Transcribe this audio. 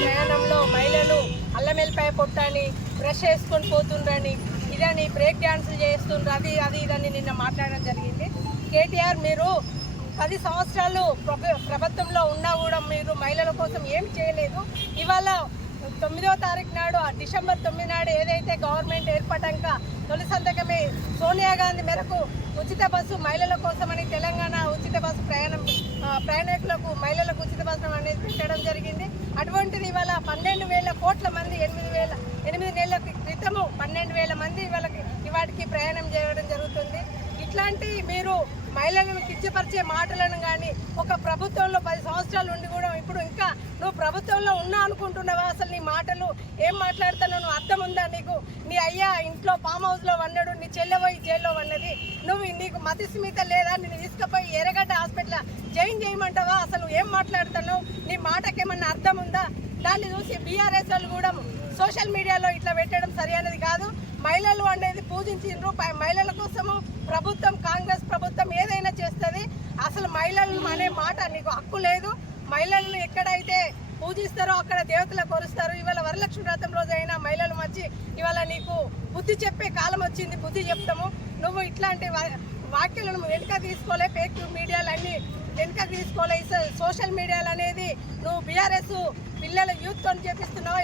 ప్రయాణంలో మహిళలు అల్లమెల్లిపాయ పొట్టని బ్రష్ వేసుకొని పోతుండ్రని ఇదని బ్రేక్ డ్యాన్సులు చేస్తుండ్రు అది ఇదని నిన్న మాట్లాడడం జరిగింది. కేటీఆర్ మీరు 10 సంవత్సరాలు ప్రభుత్వంలో ఉన్నా కూడా మీరు మహిళల కోసం ఏం చేయలేదు. ఇవాళ 9వ తారీఖు నాడు డిసెంబర్ 9 నాడు ఏదైతే గవర్నమెంట్ ఏర్పడ్డాక తొలి సంతకమే సోనియా గాంధీ మేరకు ఉచిత బస్సు మహిళల కోసమని తెలంగాణ ఉచిత బస్సు ప్రయాణికులకు మహిళలకు ఉచిత బస్సు అనేది పెట్టడం జరిగింది. అటువంటిది ఇవాళ 12,000 కోట్ల మంది 8 నెలల క్రితము 12,000 మంది ఇవాటికి ప్రయాణం చేయడం జరుగుతుంది. ఇట్లాంటి మీరు మహిళలను కించపరిచే మాటలను కానీ ఒక ప్రభుత్వంలో 10 సంవత్సరాలు ఉండి కూడా ఇప్పుడు ఇంకా నువ్వు ప్రభుత్వంలో ఉన్నా అనుకుంటున్నావా? అసలు నీ మాటలు ఏం మాట్లాడుతున్నావు? నువ్వు అర్థం ఉందా నీకు? నీ అయ్యా ఇంట్లో ఫామ్ హౌస్లో వన్నాడు, నీ చెల్లెపోయి జైల్లో ఉన్నది, నీకు మతిస్మిత లేదా? నిన్ను తీసుకుపోయి ఎర్రగడ్డ హాస్పిటల్ జాయిన్ చేయమంటావా? అసలు ఏం మాట్లాడుతున్నావు? నీ మాటకేమన్నా అర్థం ఉందా? దాన్ని చూసి బీఆర్ఎస్ వాళ్ళు కూడా సోషల్ మీడియాలో ఇట్లా పెట్టడం సరైనది కాదు. మహిళలు అనేది పూజించిండ్రు. మహిళల కోసము ప్రభుత్వం కాంగ్రెస్ ప్రభుత్వం ఏదైనా చేస్తుంది. అసలు మహిళలు అనే మాట నీకు హక్కు లేదు. మహిళలను ఎక్కడైతే పూజిస్తారో అక్కడ దేవతలు కొలుస్తారు. ఇవాళ వరలక్ష్మి వ్రతం రోజు అయినా మహిళలు వచ్చి ఇవాళ నీకు బుద్ధి చెప్పే కాలం వచ్చింది, బుద్ధి చెప్తాము. నువ్వు ఇట్లాంటి వాక్యాలను వెనుక తీసుకోలే, ఫేక్ మీడియాలు అన్నీ వెనుక తీసుకోలే. సోషల్ మీడియాలు అనేది నువ్వు బీఆర్ఎస్ పిల్లల యూత్తో చేపిస్తున్నావు.